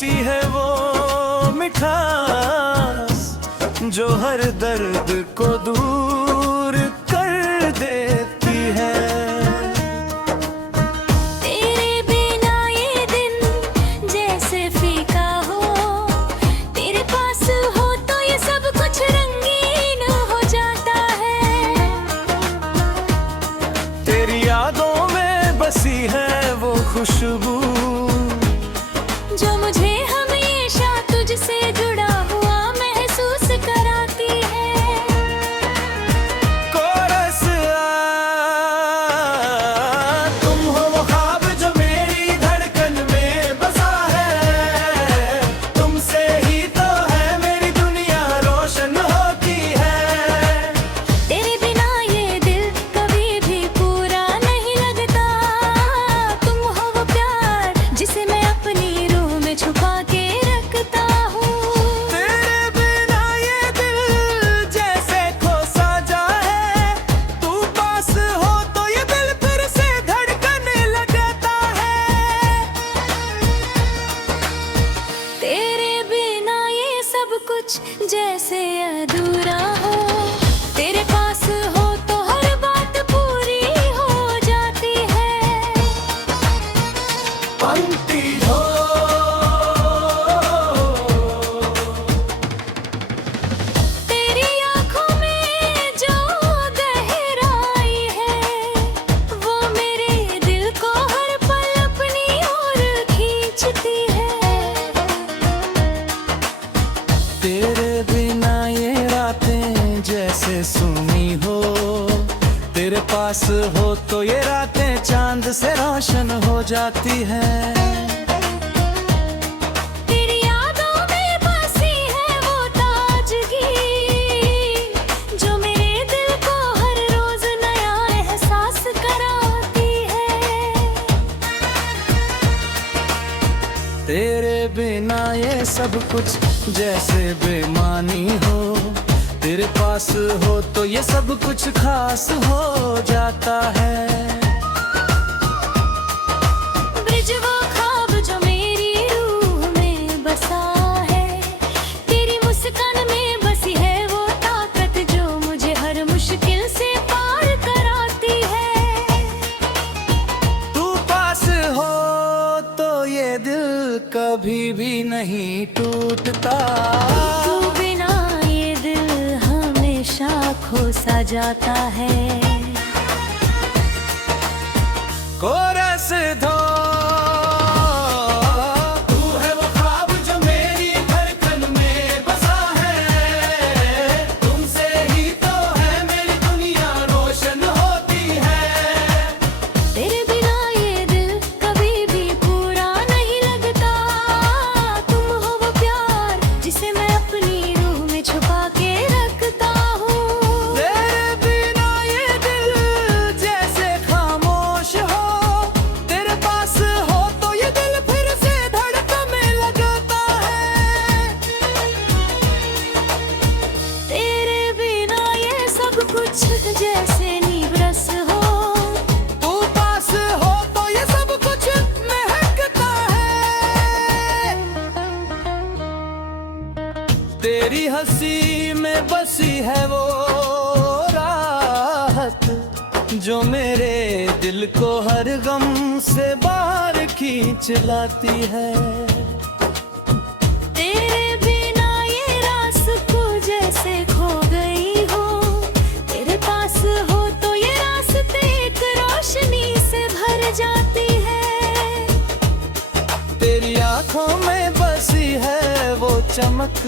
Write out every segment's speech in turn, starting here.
बसी है वो मिठास जो हर दर्द को दूर कर देती है। तेरे बिना ये दिन जैसे फीका हो, तेरे पास हो तो ये सब कुछ रंगीन हो जाता है। तेरी यादों में बसी है वो खुशबू जो मुझे हमेशा तुझसे जुड़ा हुआ महसूस कराती है। कोरस तुम हो वो ख्वाब जो मेरी धड़कन में बसा है, तुमसे ही तो है मेरी दुनिया रोशन होती है। तेरे बिना ये दिल कभी भी पूरा नहीं लगता, तुम हो वो प्यार जिसे मैं अपनी रूह में छुपा के रखता हूँ। तेरे बिना ये दिल जैसे खो सा जाए, तू पास हो तो ये दिल फिर से धड़कने लगता है। तेरे बिना ये सब कुछ जैसे अधूरा हो, तेरे पास हो तो हर बात पूरी हो जाती है। पंक्ति हो तेरी आँखों में जो गहराई है, वो मेरे दिल को हर पल अपनी ओर खींचती है। तेरे बिना ये रातें जैसे सुनी हो, तेरे पास हो तो ये रातें चांद से रोशन हो जाती हैं। तेरी यादों में बसी है वो ताजगी जो मेरे दिल को हर रोज नया एहसास कराती है। तेरे बिना ये सब कुछ जैसे बेमानी हो, तेरे पास हो तो ये सब कुछ खास हो जाता है। ब्रिज वो ख्वाब जो मेरी रूह में बसा है, तेरी मुस्कान में बसी है वो ताकत जो मुझे हर मुश्किल से पार कराती है। तू पास हो तो ये दिल कभी भी नहीं टूटता। तू बिना ये दिल हमेशा खो सा जाता है। कोरस धो तू है वो ख्वाब जो मेरी धड़कन में बसा है, तुमसे ही तो है मेरी दुनिया रोशन होती है। तेरे बिना ये दिल कभी भी पूरा नहीं लगता, तुम हो वो प्यार जिसे मैं अपनी रूह में छुपा के रखता हूँ। तेरे बिना ये दिल जैसे खामोश हो, तेरे पास हो तो ये दिल फिर से धड़कने लगता है। तेरे बिना ये सब कुछ जैसे नीबरस हो, तू पास हो तो ये सब कुछ महकता है। तेरी हंसी में बसी है वो राहत जो मेरे दिल को हर गम से बाहर खींच लाती है। तेरे बिना ये रास्ते जैसे खो गई हो, तेरे पास हो तो ये रास्ते एक रोशनी से भर जाती है। तेरी आंखों में बसी है वो चमक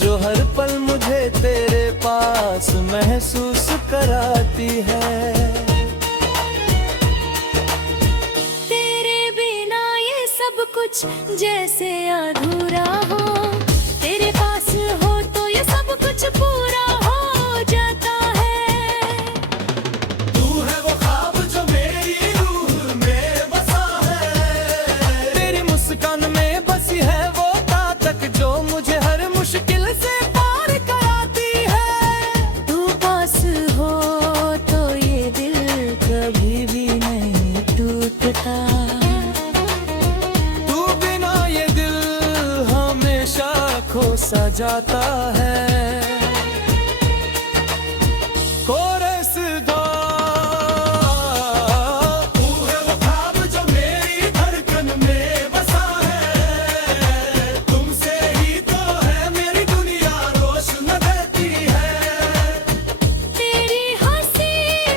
जो हर पल मुझे तेरे पास महसूस कराती है। तेरे बिना ये सब कुछ जैसे अधूरा हो, तेरे पास हो तो ये सब कुछ पूरा हो जाता है। तू है वो ख्वाब जो मेरी रूह में बसा है, तेरी मुस्कान में बसी है वो ताकत जो मुझे हर मुश्किल से पार कराती है। तू पास हो तो ये दिल कभी भी नहीं टूटता। तू बिना सा जाता है। कोरस दो तू है वो ख्वाब जो मेरी धड़कन में बसा है, तुमसे ही तो है मेरी दुनिया रोशन रहती है। तेरी हंसी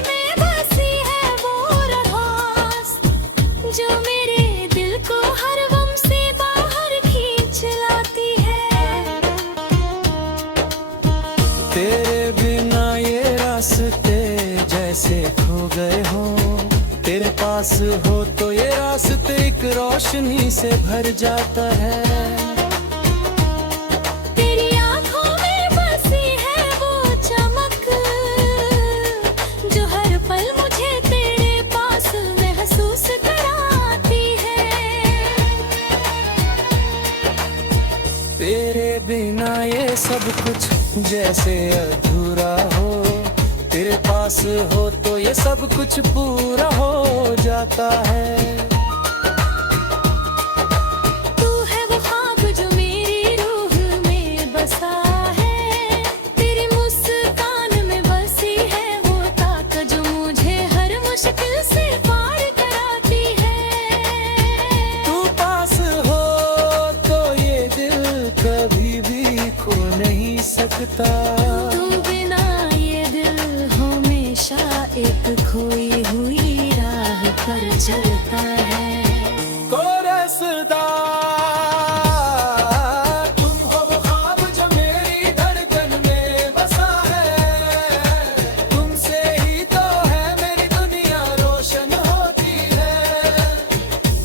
में बसी है वो राज जो मेरे दिल को हर गम से बाहर खींच लाती है। तेरे बिना ये रास्ते जैसे खो गए हो, तेरे पास हो तो ये रास्ते एक रोशनी से भर जाता है। तेरी आंखों में बसी है वो चमक जो हर पल मुझे तेरे पास महसूस कराती है। तेरे बिना ये सब कुछ जैसे अधूरा हो, तेरे पास हो तो ये सब कुछ पूरा हो जाता है। तू है वो ख्वाब जो मेरी रूह में बसा है, तेरी मुस्कान में बसी है वो ताकत जो मुझे हर मुश्किल से पार कराती है। तू पास हो तो ये दिल कभी भी खो नहीं सकता। तू बिना ये दिल हमेशा एक खोई हुई राह पर चलता है। कोरसदा तुम हो वो ख्वाब जो मेरी धड़कन में बसा है, तुमसे ही तो है मेरी दुनिया रोशन होती है।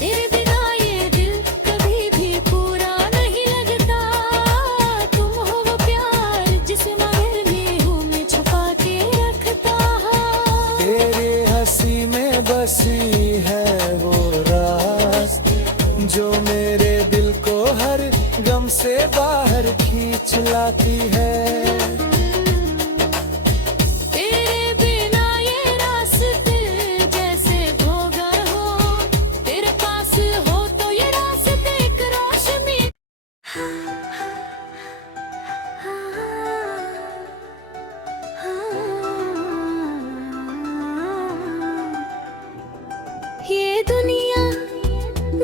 तेरे बिना ये दिल कभी भी पूरा नहीं लगता। तुम हो वो प्यार जिसे मैं भी हूँ मैं छुपा के रखता हूँ। तेरे हंसी में बसी है वो राज जो मेरे दिल को हर गम से बाहर खींच लाती है। तेरे बिना ये रास्ते जैसे भोगर हो, तेरे पास हो तो ये रास्ते एक रोशनी। ये दुनिया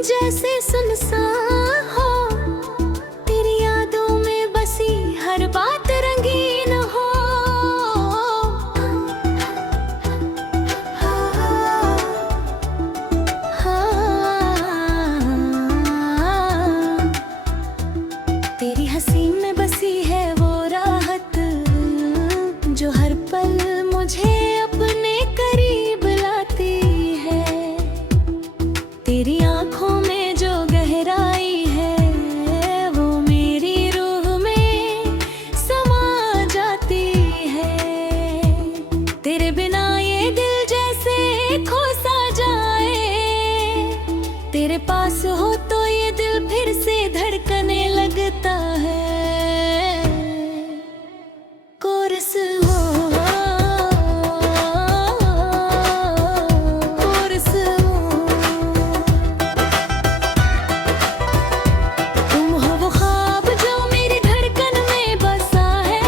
जैसे सुनसान हो, तेरी यादों में बसी हर बात रंगीन हो। तेरी हंसी में बसी है वो राहत जो हर पल मुझे अपने करीब लाती है। तेरी आंखों में जो गहराई है वो मेरी रूह में समा जाती है। तेरे बिना ये दिल जैसे खो सा जाए, तेरे पास हो तो ये दिल फिर से धड़कने लगता है। कोरस हो कोरस हो तुम हो वो ख्वाब जो मेरी धड़कन में बसा है,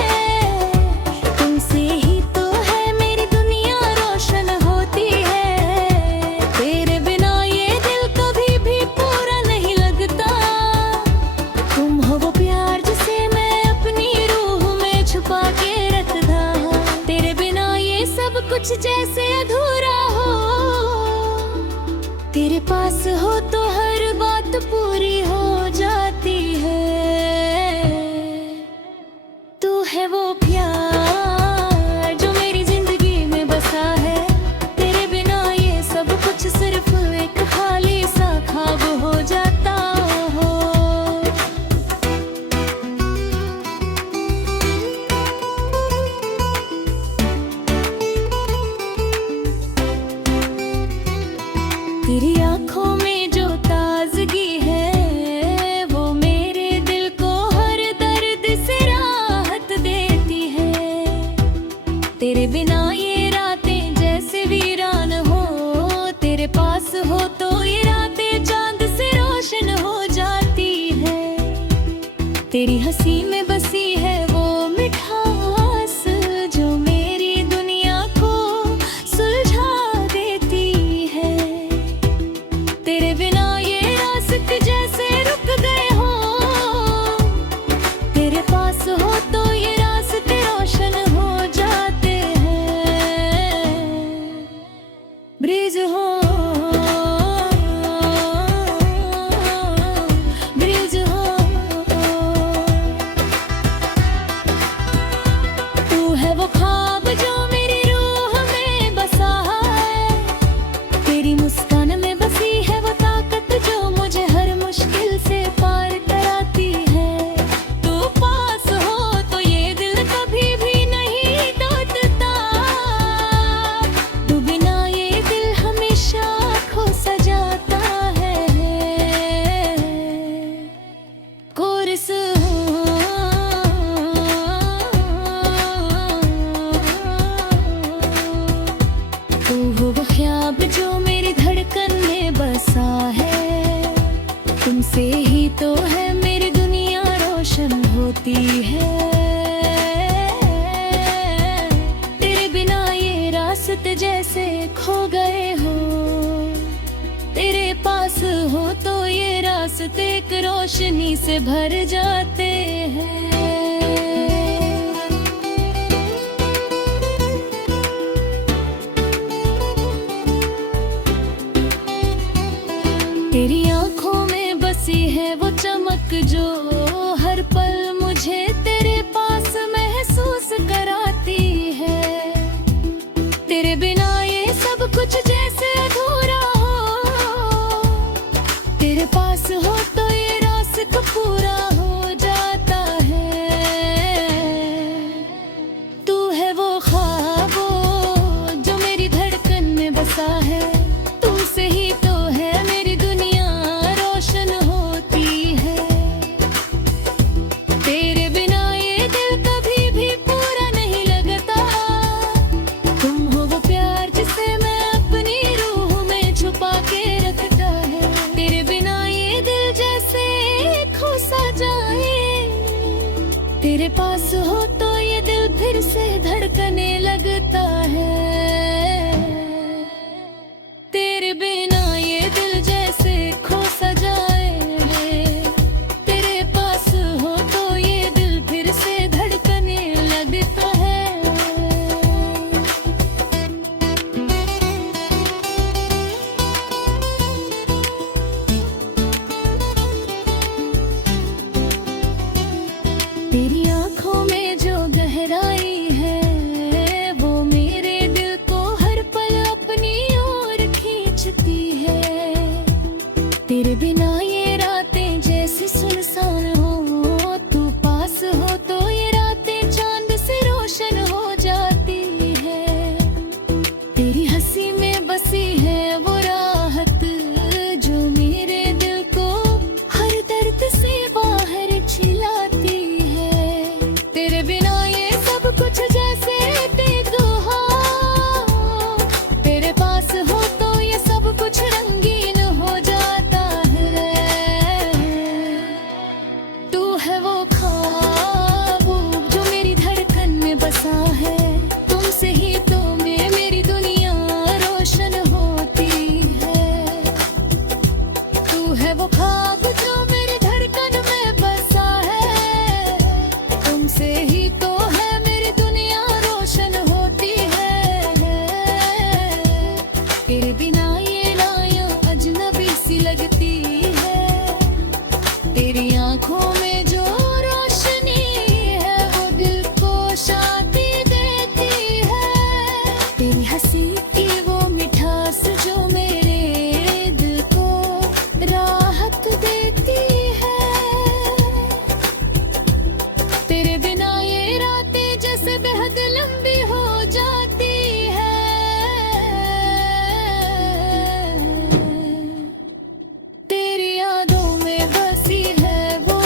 तुमसे ही तो है मेरी दुनिया रोशन होती है। तेरे बिना ये दिल कभी भी पूरा नहीं लगता। तुम हो वो प्यार जिसे मैं अपनी रूह में छुपा के रखता हूँ। तेरे बिना ये सब कुछ जैसे अधूरा हो, तेरे पास हो तो हर बात पूरी हो जाती है। तू है वो प्यार जो मेरी जिंदगी में बसा है, तेरे बिना ये सब कुछ सिर्फ एक खाली सा ख्वाब हो जाता हो। तेरी आंखों में जो ताजगी है वो मेरे दिल को हर दर्द से राहत देती है। तेरे बिना ये रातें जैसे वीरान हो, तेरे पास हो तो ये रातें चांद से रोशन हो जाती है। तेरी हंसी में होती है। तेरे बिना ये रास्ते जैसे खो गए हो, तेरे पास हो तो ये रास्ते एक रोशनी से भर जाते हैं। तेरी आंखों में बसी है वो चमक जो हर पल मुझे तेरे पास महसूस कराती है। तेरे बिना ये सब कुछ जैसे अधूरा हो, तेरे पास हो तो ये रास्ता पूरा हो जाता है। तू है वो ख्वाब जो मेरी धड़कन में बसा है, तुमसे ही तो है मेरी दुनिया रोशन होती है। तेरे बिना ये दिल कभी भी पूरा नहीं लगता, तुम हो वो प्यार जिसे मैं अपनी रूह में छुपा के रखता है। तेरे बिना ये दिल जैसे खो सा जाए, तेरे पास हो तो ये दिल फिर से धड़कने लगता है। तेरे बिना ये दिल जैसे खो सा जाए रे, तेरे पास हो तो ये दिल फिर से धड़कने लगता है। तेरी आंखों में जो गहराई है वो मेरे दिल को हर पल अपनी ओर खींचती है। तेरे बिना ये रातें जैसे सुनसान हो, तू पास हो तो ये रातें चांद से रोशन हो जाती है। तेरी हंसी में बसी है वो राहत जो मेरे दिल को हर दर्द से बाहर छिलाती है। तेरे बिना ये सब कुछ जैसे बेदुहा, तेरे पास हो तो ये सब कुछ रंगीन हो जाता है। तू है वो ख्वाब जो मेरी धड़कन में बसा है, तुमसे ही तो मेरी दुनिया रोशन होती है। तू है वो ख्वाब जो मेरी धड़कन में बसा है, तुमसे ही तो है मेरी दुनिया रोशन होती है। तेरे बिना ये रायां अजनबी सी लगती है, तेरी आंखों में जो रोशनी है वो दिल को शांति देती है। तेरी हंसी की वो मिठास जो मेरे दिल को राहत देती है। तेरे बिना ये रातें जैसे बेहद लंबी हो जाती है। तेरी यादों में बसी है वो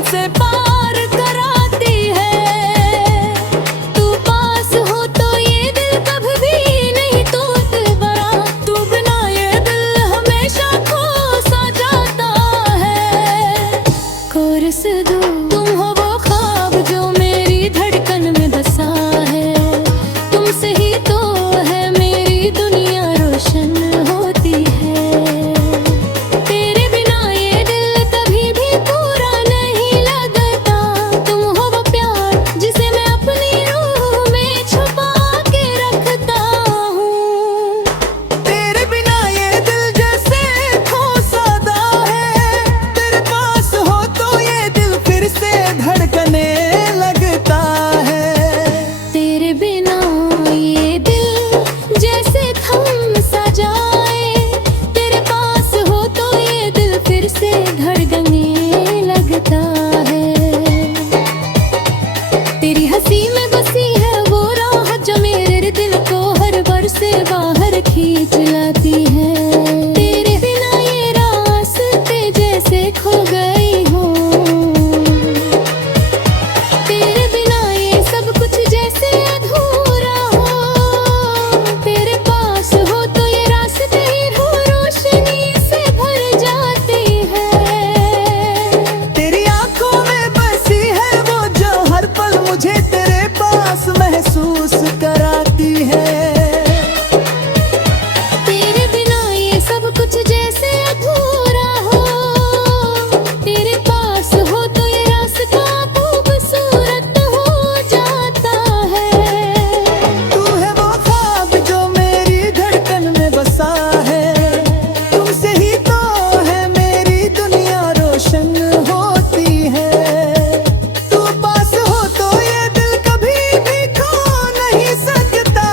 मुश्किल से पार कराती है। तू पास हो तो ये दिल कभी भी नहीं टूट बड़ा, तू बिना ये दिल हमेशा खो सा जाता है। कोरस दो तुम हो वो ख्वाब जो मेरी धड़कन में बसा है, तुमसे ही तो है मेरी दुनिया रोशन होती है। तेरे बिना ये दिल कभी भी पूरा नहीं लगता, तुम हो वो प्यार जिसे मैं अपनी रूह में छुपा के रखता हूँ। तेरे बिना ये दिल जैसे खो सादा है, तेरे पास हो तो ये दिल फिर से धड़कने लगता है। तेरे बिना ये दिल जैसे थम सा जाए, तेरे पास हो तो ये दिल फिर से धड़कने लगता है। तेरी हंसी में बसी है वो राह जो मेरे दिल को हर बार से बाहर खींच लाती है। तेरे बिना ये रास्ते जैसे खो गई हूँ, तेरे बिना ये सब कुछ जैसे अधूरा हो। तेरे पास हो तो ये रास्ते रूह रोशनी से भर जाती है। तेरी आंखों में बसी है वो जो हर पल मुझे तेरे पास महसूस कराती है। तेरे बिना ये सब कुछ जैसे अधूरा हो, तेरे पास हो तो ये रास्ता खूबसूरत हो जाता है। तू है वो ख्वाब जो मेरी धड़कन में बसा है, तुमसे ही तो है मेरी दुनिया रोशन होती है। तू पास हो तो ये दिल कभी भी खो नहीं सकता,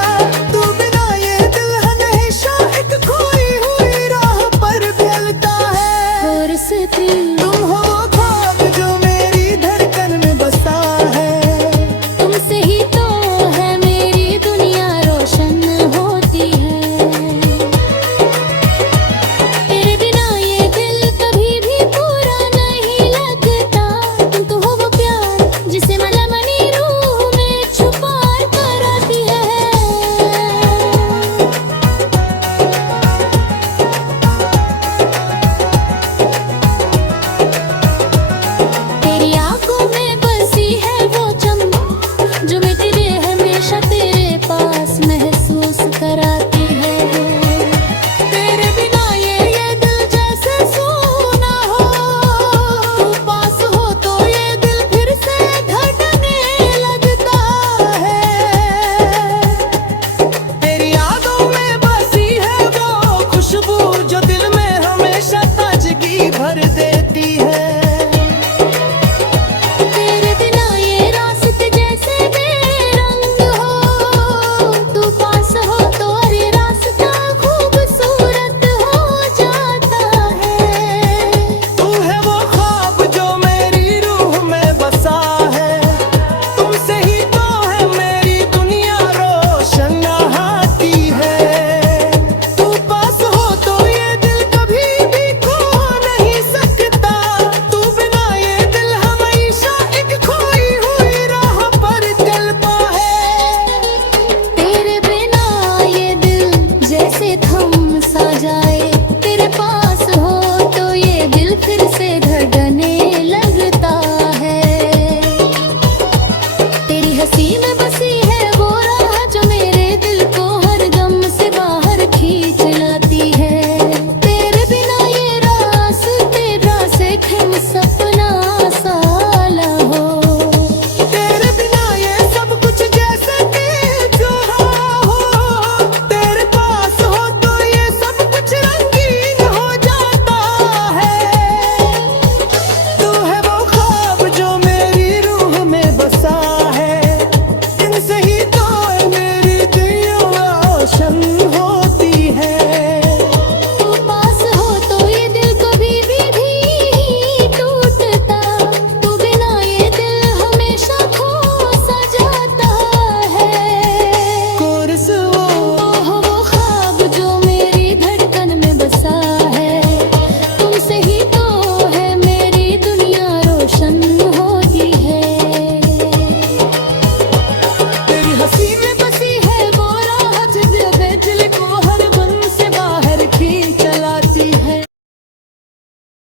तू बिना ये दिल हमेशा एक खोई हुई राह पर फैलता है। और से तुम हो